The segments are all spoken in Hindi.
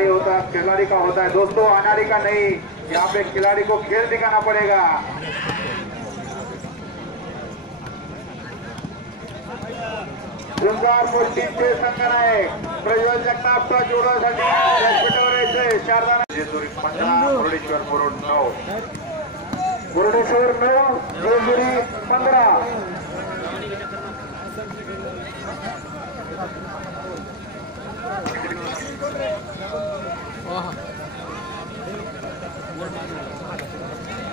खिलाड़ी होता है खिलाड़ी का होता है। दोस्तों अनाड़ी का नहीं यहाँ पे खिलाड़ी को खेल दिखाना पड़ेगा। जुंगारपूर टीमचे संघनायक प्रज्वल जगताप जोडण्यासाठी व्यासपीठावर यायचे शारदा जेजुरी पंधरा मुरडेश्वर मुरुड नऊ मुरडेश्वर नऊ जेजुरी पंधरा ती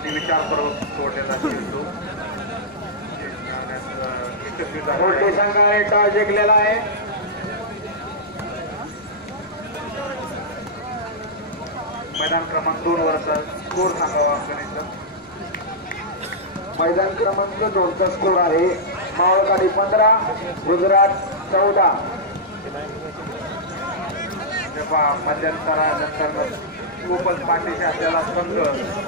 विचार करून सोडलेला चेंडू मोठे संघाने टॉस जिंकलेला आहे. मैदान क्रमांक दोन वरचा स्कोर सांगावा गणेश मैदान क्रमांक दोनचा स्कोर आहे मावळकाडी पंधरा गुजरात चौदा. जेव्हा मध्यंतरानंतर गोपल पाठीशी आपल्याला संघ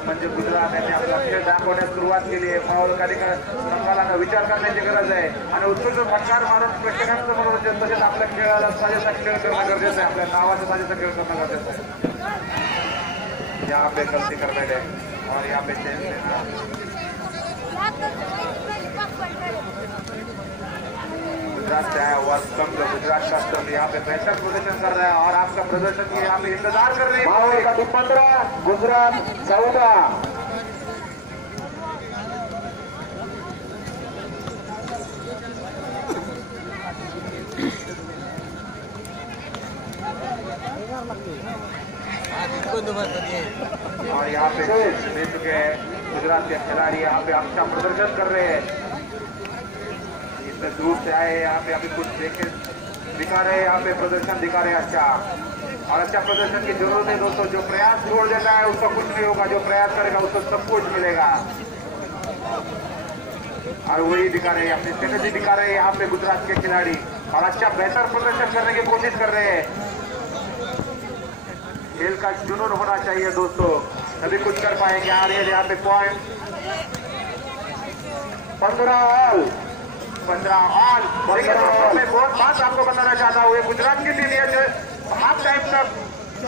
म्हणजे गुजरात यांनी आपला खेळ दाखवण्यास सुरुवात केली आहे. मावळकाडी संघाला विचार करण्याची गरज आहे. आणि उत्कृष्ट फटकार मारून प्रेक्षकांचं मनोरंजन तसेच आपल्या खेळाला साजेसा खेळ करणं गरजेचं आहे. आपल्या नावाचा साजेसा खेळ करणं गरजेचं आहे. या पे गलती करण्यात आहे और यहाँ पे चेंज गुजरात से आया हुआ संघ गुजरात का संघ यहाँ पे बेहतर प्रदर्शन कर रहा है और आपका प्रदर्शन की यहाँ पे इंतज़ार कर रहे हैं। पंद्रह गुजरात चौदह। और यहाँ पे दे चुके हैं। गुजरात के खिलाड़ी यहाँ पे अच्छा प्रदर्शन कर रहे हैं। दूर से आए यहाँ पे अभी कुछ देखे, दिखा रहे हैं, यहाँ पे प्रदर्शन दिखा रहे हैं अच्छा। और अच्छा प्रदर्शन की ज़रूरत है दोस्तों, जो प्रयास छोड़ देता है, उसका कुछ नहीं होगा, जो प्रयास करेगा, उसको सब कुछ मिलेगा। और वही दिखा रहे हैं, अपनी स्ट्रेटेजी दिखा रहे हैं, यहाँ पे गुजरात के खिलाड़ी। और अच्छा बेहतर प्रदर्शन करने की कोशिश कर रहे हैं। खेल का जुनून होना चाहिए, दोस्तों। तभी कुछ कर पाएँगे, आ रही है यहाँ पे पॉइंट पंद्रह ऑल पंद्रह ऑल मैं बहुत बात आपको बताना चाहता हूँ। गुजरात की टीम ये जो हाफ़ टाइम तक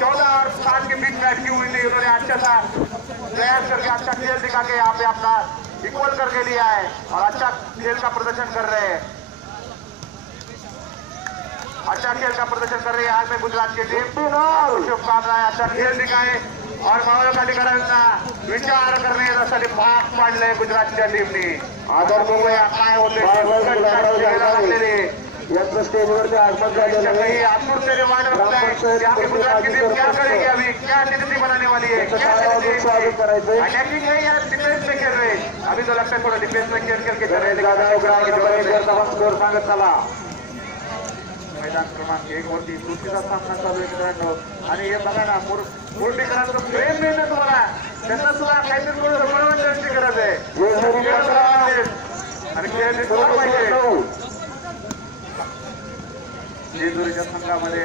चौदह और सात के बीच में अटकी हुई थी उन्होंने अच्छा सा प्रयास करके अच्छा खेल दिखा के यहाँ पे अपना इक्वल करके लिया है और अच्छा खेल का प्रदर्शन कर रहे हैं। अच्छा खेल का प्रदर्शन कर रही है आज में गुजरात की टीम। शुभकामनाएँ अच्छा खेल दिखाए और मावळकाडीकरांना विचार करण्यासाठी भाग पाडले गुजरातच्या टीमनी आदरणीय बाळासाहेब गुलाबराव जगदाळे यांचं स्टेजवरती आगमन झालेलं करायचं अभी तो लगता है थोड़ा डिफेंस में सांगत चला. मैदान क्रमांक एक वरती दुसरीचा सामना चालू आहे मित्रांनो. आणि हे बघा ना मुरटीकरांचं प्रेम मिळणं तुम्हाला. त्यांना सुद्धा काहीतरी थोडं आहे. सिंधुदुर्गच्या संघामध्ये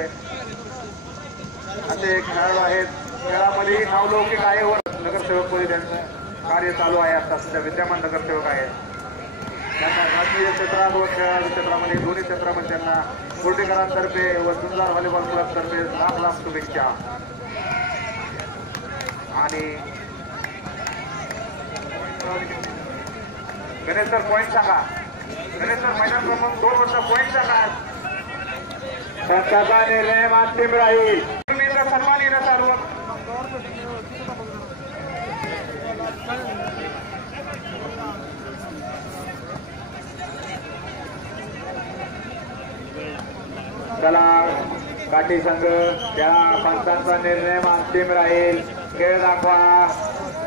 असे खेळाडू आहेत. खेळामध्ये नावलौकिक आहे व नगरसेवक पदी त्यांचं कार्य चालू आहे आता सध्या. विद्यमान नगरसेवक आहेत. त्यांना राजकीय क्षेत्रात व खेळाडू क्षेत्रामध्ये दोन्ही क्षेत्रामध्ये त्यांना कोर्टीकरांतर्फे व सुंदर व्हॉलीबॉल क्लबतर्फे लाख लाख शुभेच्छा. आणि गणेश सर पॉईंट सांगा गणेश सर मैदान क्रमांक दोन वर्ष पॉईंट सांगा पंचाचा निर्णय अंतिम राहील सन्मान येणं सर्व चला काठी संघ त्या पंचांचा निर्णय अंतिम राहील खेळ दाखवा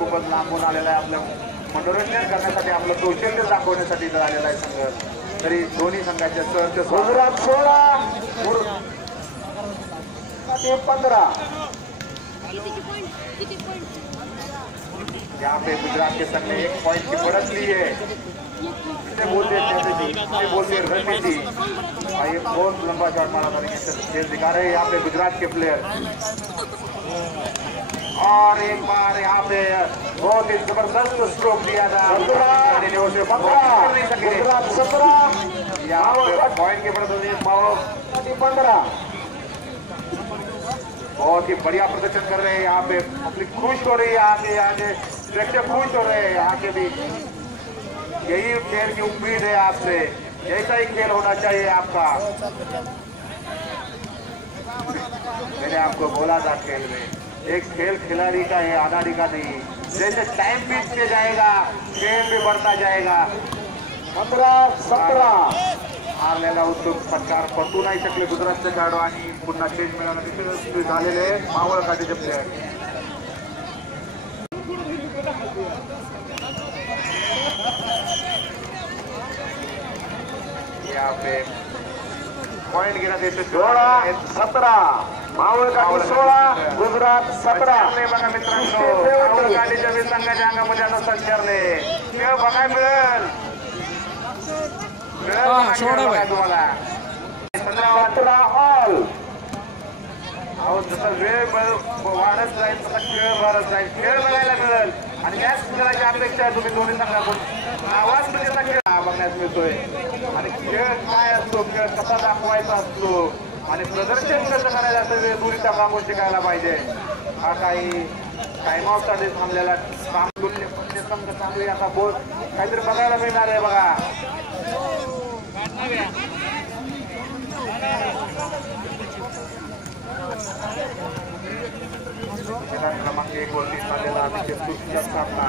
खूपच लांबून आलेला आहे आपलं. मनोरंजन करण्यासाठी आपलं कौशल्य दाखवण्यासाठी इथं आलेला आहे संघ. तरी दोन्ही संघाच्या सहर्ष स्वागत. गुजरात सोळा ते पंधरा. यहाँ पे गुजरात के संघ ने एक पॉइंट की बढ़त ली है इसे बोलते हैं स्ट्रैटेजी इसे बोलते हैं रणनीति. और ये बहुत लंबा शॉट मारा था लेकिन खेल दिखा रहे हैं यहाँ पे गुजरात के प्लेयर और एक बार यहाँ पे बहुत ही ज़बरदस्त स्ट्रोक दिया था। ने उसे नहीं सके। गुजरात यहाँ पॉइंट के पंद्रह। बहुत ही बढ़िया प्रदर्शन कर रहे हैं यहाँ पे। पब्लिक खुश हो रही है यहाँ के यहाँ के प्रेक्षक खुश हो रहे हैं यहाँ के भी। यही खेल की उम्मीद है आपसे। ऐसा ही खेल होना चाहिए आपका। मैंने आपको बोला था खेल में। एक खेल खिलाड़ी का है अनाड़ी का नहीं। जैसे टाइम बीतते जाएगा खेल भी बढ़ता जाएगा। पंधरा सतरा हारलेला उत्तम फटकार पटू नाही शकले गुजरातचे खेळाडू आणि पुन्हा चेंज मिळवण्याचे झालेले मावळ काठीचे प्लेअर यहाँ पे पॉइंट गिरत येते सोळा सतरा मावळ काठी सोळा गुजरात सतरा. बघा मित्रांनो मावळ काठीच्या वीस संघाच्या अंगामध्ये आता संचरले. खेळ बघायला मिळेल. मिळेल बघा बघायला तुम्हाला. सतरा ऑल. अहो जसं वेळ वाढत जाईल तसा खेळ वाढत जाईल. खेळ बघायला मिळेल. आणि याच खेळाची अपेक्षा आहे तुम्ही दोन्ही संघाकडून आवाज म्हणजे त्याचा खेळ. बघण्यास मिळतोय. आणि खेळ काय असतो? खेळ कसा दाखवायचा असतो? आणि प्रदर्शन कसं करायला असतं ते दुरीच्या शिकायला पाहिजे. हा काही टाइमआउटसाठी थांबलेला काम दोन्ही पक्षी संघ चांगली आता बोल काहीतरी बघायला मिळणार आहे बघा. क्रमांक एक वरती चाललेला अभिषेक सुंदर सामना